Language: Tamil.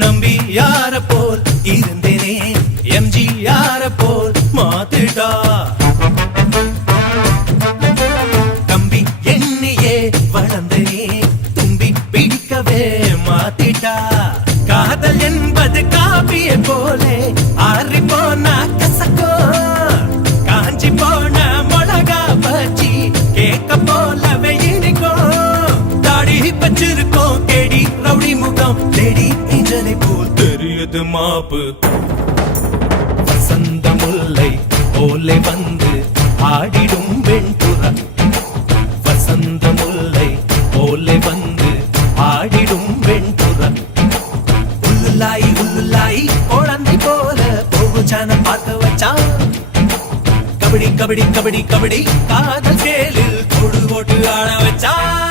நம்பி யார போல் இருந்தேனே எம்ஜிஆர போல் மாத்திட்டா தம்பி எண்ணியே வளர்ந்தனே தும்பி பிடிக்கவே மாத்திட்டா காதல் என்பது காப்பிய போலே ஆறி போனா கசக்கோ காஞ்சி போன மிளகா பச்சி கேக்க போலவே இனிக்கும் தாடி பச்சிருக்கோம் கேடி ரவுடி முகம் தேடி இஞ்சலை போல் தெரியுது மாப்பு வசந்த முல்லை போலே வந்து ஆடிடும் வெண்புறா வசந்த முல்லை போலே வந்து ஆடிடும் வெண்புறா உள்ளாய் உள்ளாய் குழந்தை போல போகுச்சான பார்க்க வச்சான் கபடி கபடி கபடி கபடி காதல் கேளில் தொடு போட்டு ஆட வச்சான்